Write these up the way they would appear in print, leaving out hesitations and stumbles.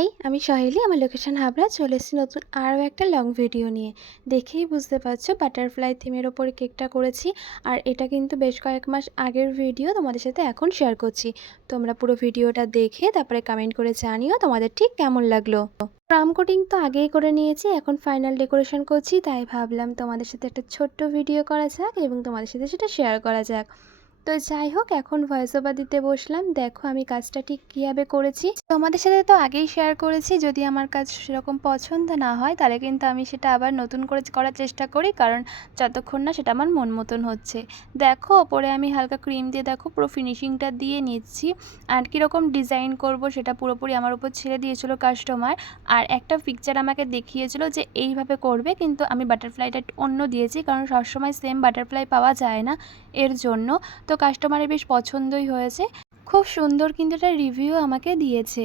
High, আমি সহেলি। আমার location Habra. চলে এসেছি নতুন আরও একটা লং ভিডিও নিয়ে। দেখেই বুঝতে পারছো বাটারফ্লাই থিমের ওপরে কেকটা করেছি। আর এটা কিন্তু বেশ কয়েক মাস আগের ভিডিও, তোমাদের সাথে এখন শেয়ার করছি। তোমরা পুরো ভিডিওটা দেখে তারপরে কমেন্ট করে জানিও তোমাদের ঠিক কেমন লাগলো। ক্রাম কোটিং তো আগেই করে নিয়েছি, এখন ফাইনাল ডেকোরেশন করছি। তাই ভাবলাম তোমাদের সাথে একটা ছোট্ট ভিডিও করা যাক এবং তোমাদের সাথে সেটা শেয়ার করা যাক। তো যাই হোক, এখন ভয়েস ওভার দিতে বসলাম। দেখো আমি কাজটা ঠিক কীভাবে করেছি। তোমাদের সাথে তো আগেই শেয়ার করেছি, যদি আমার কাজ সেরকম পছন্দ না হয় তাহলে কিন্তু আমি সেটা আবার নতুন করে করার চেষ্টা করি, কারণ যতক্ষণ না সেটা আমার মন মতন হচ্ছে। দেখো ওপরে আমি হালকা ক্রিম দিয়ে দেখো পুরো ফিনিশিংটা দিয়ে নিচ্ছি। আর কীরকম ডিজাইন করব সেটা পুরোপুরি আমার উপর ছেড়ে দিয়েছিল কাস্টমার। আর একটা পিকচার আমাকে দেখিয়েছিল যে এইভাবে করবে, কিন্তু আমি বাটারফ্লাইটা একটু অন্য দিয়েছি, কারণ সবসময় সেম বাটারফ্লাই পাওয়া যায় না, এর জন্য। তো কাস্টমারের বেশ পছন্দই হয়েছে, খুব সুন্দর কিন্তু এটা রিভিউ আমাকে দিয়েছে।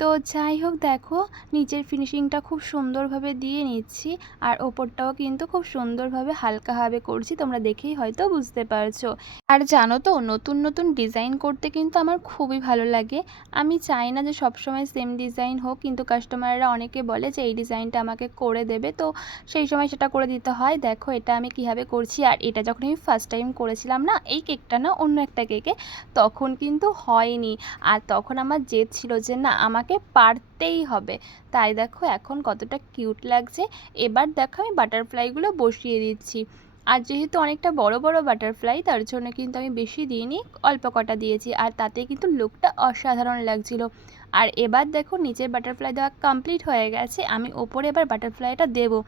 তো যাই হোক, দেখো নিচের ফিনিশিংটা খুব সুন্দরভাবে দিয়ে নিচ্ছি, আর ওপরটাও কিন্তু খুব সুন্দরভাবে হালকাভাবে করছি, তোমরা দেখেই হয়তো বুঝতে পারছো। আর জানো তো, নতুন নতুন ডিজাইন করতে কিন্তু আমার খুবই ভালো লাগে। আমি চাই না যে সবসময় সেম ডিজাইন হোক, কিন্তু কাস্টমাররা অনেকে বলে যে এই ডিজাইনটা আমাকে করে দেবে, তো সেই সময় সেটা করে দিতে হয়। দেখো এটা আমি কীভাবে করছি। আর এটা যখন আমি ফার্স্ট টাইম করেছিলাম না, এই কেকটা না, অন্য একটা কেকে, তখন কিন্তু হয়নি। আর তখন আমার জেদ ছিল যে না, আমাকে পারতেই হবে। তাই দেখো এখন কতটা কিউট লাগছে। এবার দেখো আমি বাটারফ্লাইগুলো বসিয়ে দিচ্ছি। আর যেহেতু অনেকটা বড় বড় বাটারফ্লাই, তার জন্য কিন্তু আমি বেশি দিইনি, অল্প কটা দিয়েছি। আর তাতে কিন্তু লুকটা অসাধারণ লাগছিল। আর এবার দেখো নিচের বাটারফ্লাই দেওয়া কমপ্লিট হয়ে গেছে, আমি ওপরে এবার বাটারফ্লাইটা দেবো।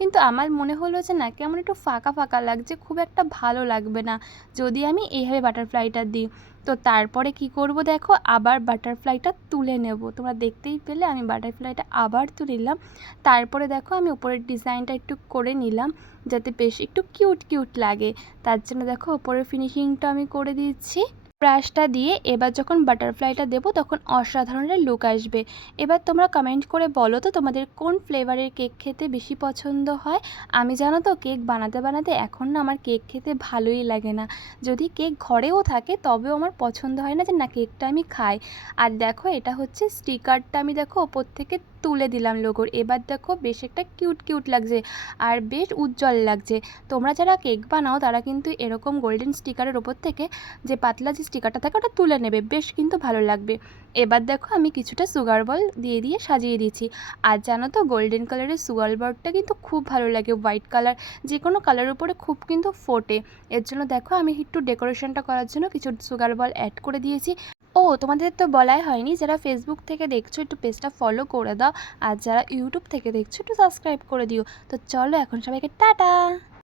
কিন্তু আমার মনে হলো যে না, কেমন একটু ফাঁকা ফাঁকা লাগছে, খুব একটা ভালো লাগবে না যদি আমি এইভাবে বাটারফ্লাইটা দিই। তো তারপরে কি করব, দেখো আবার বাটারফ্লাইটা তুলে নেব। তোমরা দেখতেই পেলে আমি বাটারফ্লাইটা আবার তুলে নিলাম। তারপরে দেখো আমি উপরের ডিজাইনটা একটু করে নিলাম, যাতে বেশ একটু কিউট কিউট লাগে। তার জন্য দেখো উপরের ফিনিশিংটা আমি করে দিচ্ছি ব্রাশটা দিয়ে। এবার যখন বাটারফ্লাইটা দেবো তখন অসাধারণ লুক আসবে। এবার তোমরা কমেন্ট করে বলো তো তোমাদের কোন ফ্লেভারের কেক খেতে বেশি পছন্দ হয়। আমি জানো তো, কেক বানাতে বানাতে এখন না আমার কেক খেতে ভালোই লাগে না। যদি কেক ঘরেও থাকে তবেও আমার পছন্দ হয় না যে না, কেকটা আমি খাই। আর দেখো এটা হচ্ছে স্টিকারটা, আমি দেখো ওপর থেকে তুলে দিলাম লোগোর। এবার দেখো বেশ একটা কিউট কিউট লাগছে আর বেশ উজ্জ্বল লাগছে। তোমরা যারা কেক বানাও তারা কিন্তু এরকম গোল্ডেন স্টিকারের ওপর থেকে যে পাতলা যে স্টিকারটা থাকে ওটা তুলে নেবে, বেশ কিন্তু ভালো লাগবে। এবার দেখো আমি কিছুটা সুগার বল দিয়ে দিয়ে সাজিয়ে দিয়েছি। আর জানো তো, গোল্ডেন কালারের সুগার বলটা কিন্তু খুব ভালো লাগে, হোয়াইট কালার যে কোনো কালারের উপরে খুব কিন্তু ফোটে। এর জন্য দেখো আমি একটু ডেকোরেশনটা করার জন্য কিছু সুগার বল অ্যাড করে দিয়েছি। ও তোমাদের তো বলাই হয়নি, যারা ফেসবুক থেকে দেখছো একটু পেজটা ফলো করে দাও, আর যারা ইউটিউব থেকে দেখছো একটু সাবস্ক্রাইব করে দিও। তো চলো এখন সবাইকে টাটা।